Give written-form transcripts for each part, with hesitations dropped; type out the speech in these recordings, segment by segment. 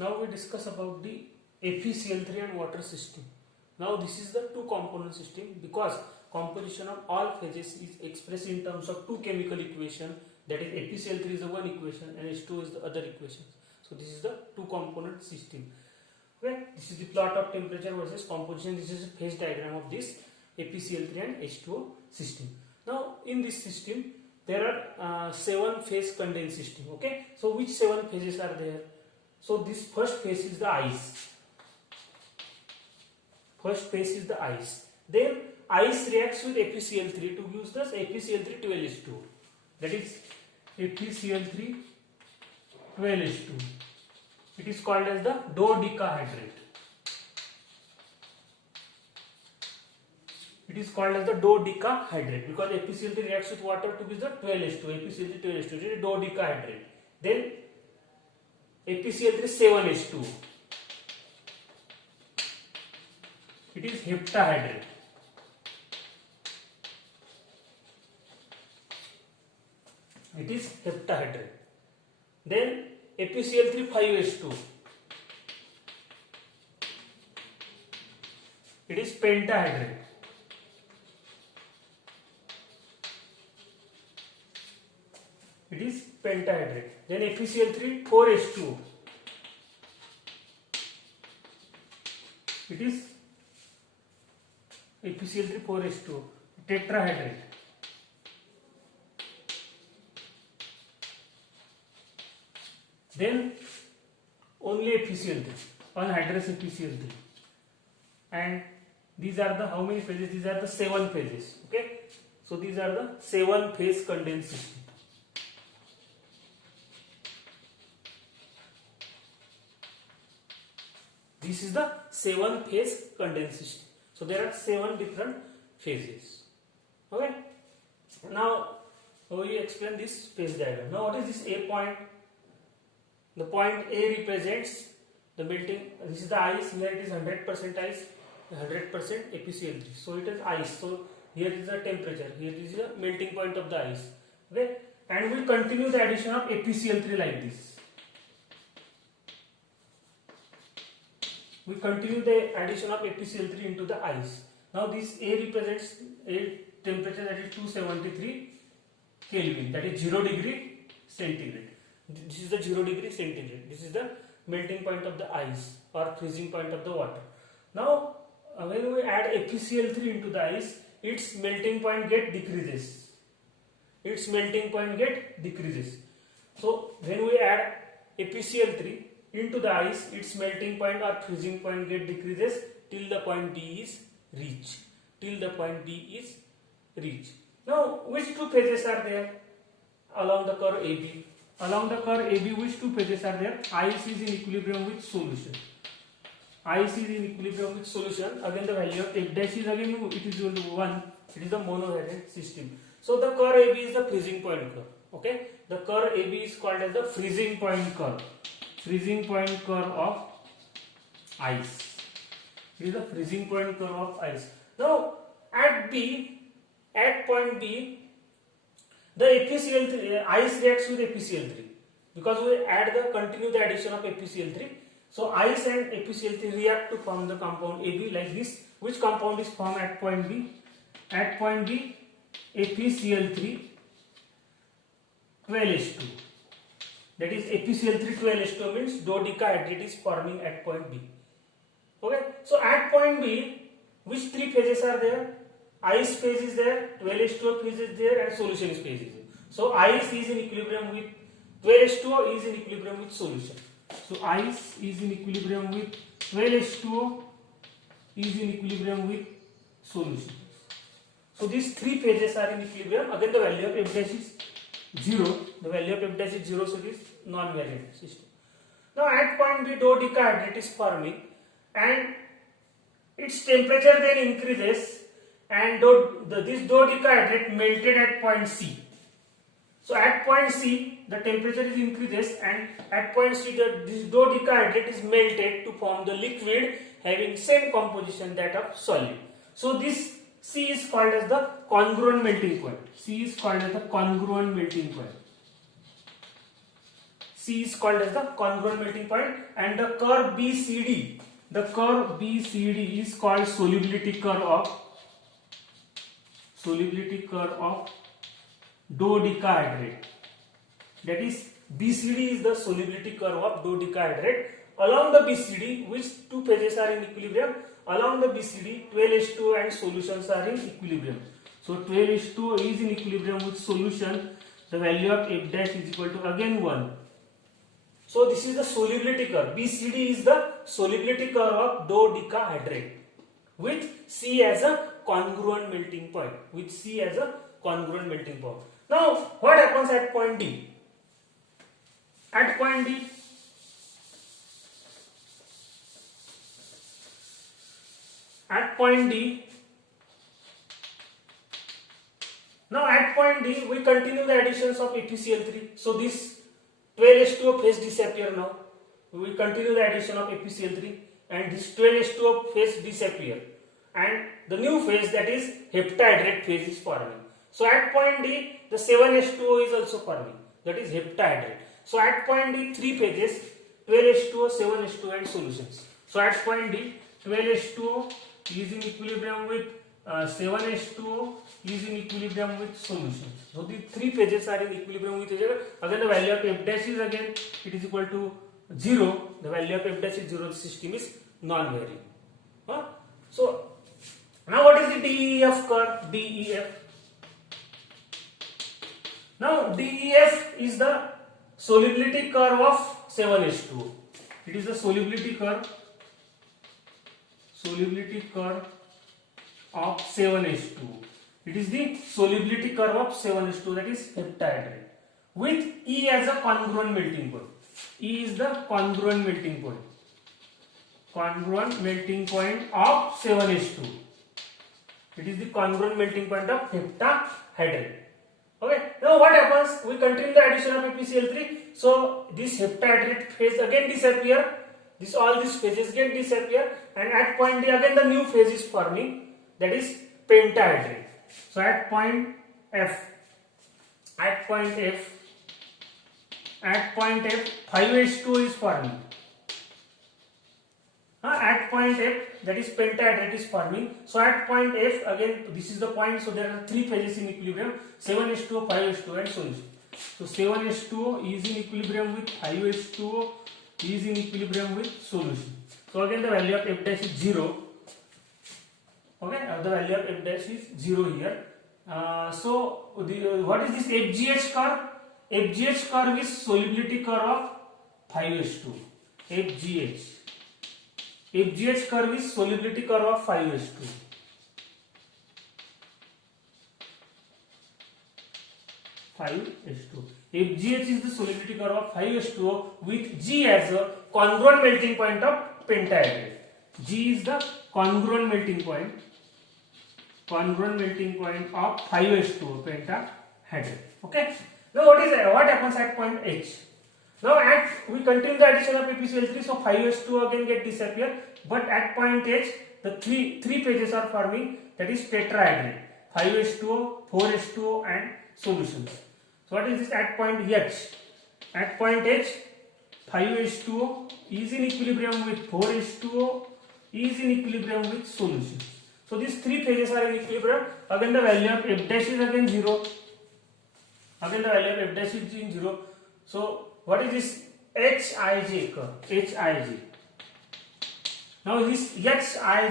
Now we discuss about the FeCl3 and water system. Now this is the two component system because composition of all phases is expressed in terms of two chemical equation, that is FeCl3 is the one equation and H2O is the other equation. So this is the two component system. Okay, this is the plot of temperature versus composition. This is a phase diagram of this FeCl3 and H2O system. Now in this system there are 7 phase condensed system. Okay, so which 7 phases are there? So this first phase is the ice. First phase is the ice. Then ice reacts with FeCl3 to give us FeCl3 12H2. That is FeCl3 12H2. It is called as the dodecahydrate. It is called as the dodecahydrate because FeCl3 reacts with water to give the 12H2. FeCl3 12H2. It is dodecahydrate. Then FeCl3 7H2. It is heptahydrate. It is heptahydrate. Then FeCl3 5H2. It is pentahydrate. It is pentahydrate. Then FeCl3 4H2. It is FeCl3 4H2 tetrahydrate. Then only FeCl3, anhydrous FeCl3. And these are the how many phases? These are the 7 phases. Okay, so these are the 7 phase condensed system. This is the 7 phase condensed system. So there are 7 different phases. Okay. Now we explain this phase diagram. Now what is this A point? The point A represents the melting. This is the ice. Here it is 100% ice, 100% FeCl3. So it is ice. So here is the temperature. Here is the melting point of the ice. Okay. And we continue the addition of FeCl3 like this. We continue the addition of FeCl3 into the ice. Now this A represents a temperature that is 273 Kelvin, that is 0 degree centigrade. This is the 0 degree centigrade. This is the melting point of the ice or freezing point of the water. Now when we add FeCl3 into the ice, its melting point decreases. Its melting point decreases. So when we add FeCl3 into the ice, its melting point or freezing point decreases till the point D is reached. Till the point D is reached. Now, which two phases are there along the curve AB? Along the curve AB, which two phases are there? Ice is in equilibrium with solution. Ice is in equilibrium with solution. Again, the value of F dash is again it is equal to 1. It is the monohydrate system. So the curve AB is the freezing point curve. Okay, the curve AB is called as the freezing point curve. Freezing point curve of ice. It is the freezing point curve of ice. Now at point B, the FeCl3 ice reacts with FeCl3 because we continue the addition of FeCl3. So ice and FeCl3 react to form the compound AB like this. Which compound is formed at point B? At point B, FeCl3 12H2. That is FeCl3 12H2 means dodecahydrate is forming at point B. Okay, so at point B, which three phases are there? Ice phase is there, 12H2O phase is there, and solution phase is there. So ice is in equilibrium with 12H2O is in equilibrium with solution. So ice is in equilibrium with 12H2O is in equilibrium with solution. So these three phases are in equilibrium. Again, the value of F dash is 0. The value of F dash is 0, so it is non-variant system. Now at point B, dodecahydrate is forming and its temperature then increases and this dodecahydrate melted at point C. So at point C, the temperature is increases and at point C, this dodecahydrate is melted to form the liquid having same composition that of solid. So this C is called as the congruent melting point. C is called as the congruent melting point. C C is called as the congruent melting point, and the curve BCD, is called solubility curve of dodecahydrate. That is, BCD is the solubility curve of dodecahydrate. Along the BCD, which two phases are in equilibrium? Along the BCD, 12H2O and solutions are in equilibrium. So 12H2O is in equilibrium with solution. The value of F dash is equal to again 1. So this is the solubility curve. BCD is the solubility curve of dodecahydrate with C as a congruent melting point. Now what happens at point D? At point D, we continue the additions of ApCl3. So this 12H2O phase disappear now. We continue the addition of ApCl3 and this 12H2O phase disappear. And the new phase, that is heptahydrate phase, is forming. So at point D, the 7H2O is also forming. That is heptahydrate. So at point D, three phases: 12H2O, 7H2O and solutions. So at point D, 12H2O is in equilibrium with 7H2O is in equilibrium with solutions. So the three phases are in equilibrium with each other. Again the value of F dash is again it is equal to 0. The value of F dash is 0. The system is non-varying. So now what is the DEF curve? DEF. Now DEF is the solubility curve of 7H2O. It is the solubility curve of 7H2O. It is the solubility curve of 7H2O, that is heptahydrate, with E as a congruent melting point. E is the congruent melting point. Of 7H2O. It is the congruent melting point of heptahydrate. Okay. Now what happens? We continue the addition of ApCl3. So this heptahydrate phase again disappear. All these phases get disappear, and at point D again the new phase is forming, that is pentahydrate. So at point F, 5H2O is forming. At point F, that is pentahydrate is forming. So at point F, again this is the point. So there are three phases in equilibrium: 7H2O, 5H2O and solution. So 7H2O is in equilibrium with 5H2O is in equilibrium with solution. So again the value of F dash is 0. Okay, the value of F dash is 0 here. What is this FGH curve? FGH curve is solubility curve of 5H2. FGH curve is solubility curve of 5H2. FGH is the solubility curve of 5H2O with G as a congruent melting point of pentahydrate. G is the congruent melting point of 5H2O pentahydrate. Okay. Now what happens at point H? Now we continue the addition of ApCl3, so 5H2O again get disappear. But at point H, the three phases are forming, that is tetrahydrate. 5H2O, 4H2O and solutions. So what is this at point H? At point H, 5H2O is in equilibrium with 4H2O is in equilibrium with solutions. So these three phases are in equilibrium. Again the value of F dash is again 0. So what is this Hij curve? Hij. Now this Hij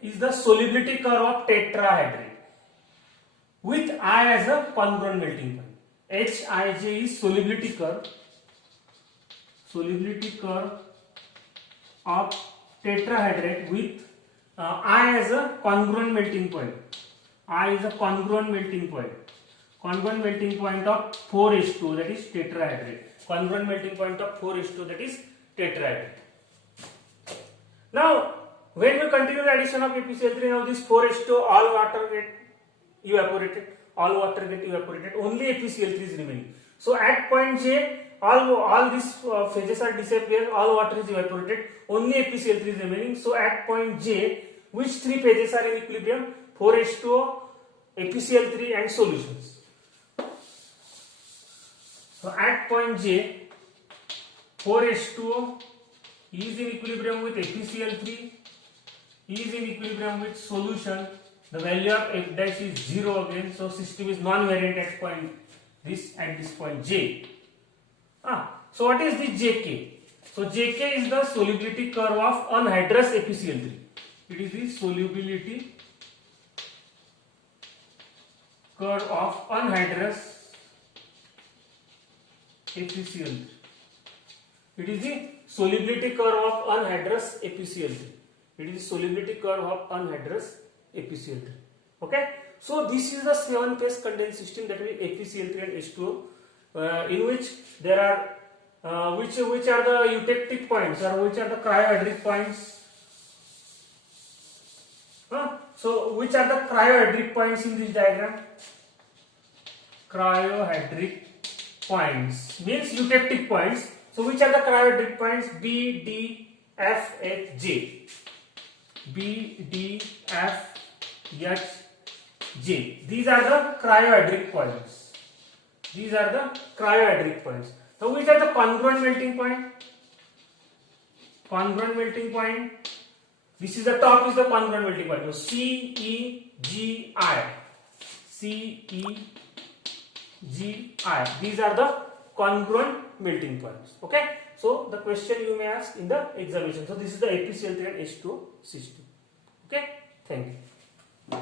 is the solubility curve of tetrahydrate with I as a congruent melting point. Hij is solubility curve of tetrahydrate with I as a congruent melting point. I is a congruent melting point of 4H2, that is tetrahydrate. Congruent melting point of 4H2, that is tetrahydrate. Now when we continue the addition of ApCl3, now this 4H2 all water get evaporated. Only ApCl3 is remaining. So at point J, all these phases are disappeared, all water is evaporated, only ApCl3 is remaining. So at point J, which three phases are in equilibrium? 4H2O, ApCl3 and solutions. So at point J, 4H2O is in equilibrium with FeCl3, is in equilibrium with solution. The value of F dash is 0 again, so system is non-variant at this point J. So what is the Jk? So Jk is the solubility curve of anhydrous FeCl3. It is the solubility curve of anhydrous FeCl3. It is the solubility curve of anhydrous FeCl3. It is the solubility curve of anhydrous FeCl3. Okay. So this is the 7-phase condensed system, that means FeCl3 and H2O, in which there are which are the eutectic points or which are the cryohydric points? So which are the cryohydric points in this diagram? Cryohydric points means eutectic points. So which are the cryohydric points? B, D, F, H, J. B, D, F, H, J. These are the cryohydric points. These are the cryohydric points. So which are the congruent melting point? Congruent melting point. This is the top is the congruent melting point. So C, E, G, I. C, E, G, I. These are the congruent melting points. Okay. So the question you may ask in the examination. So this is the FeCl3 and H2O system. Okay. Thank you.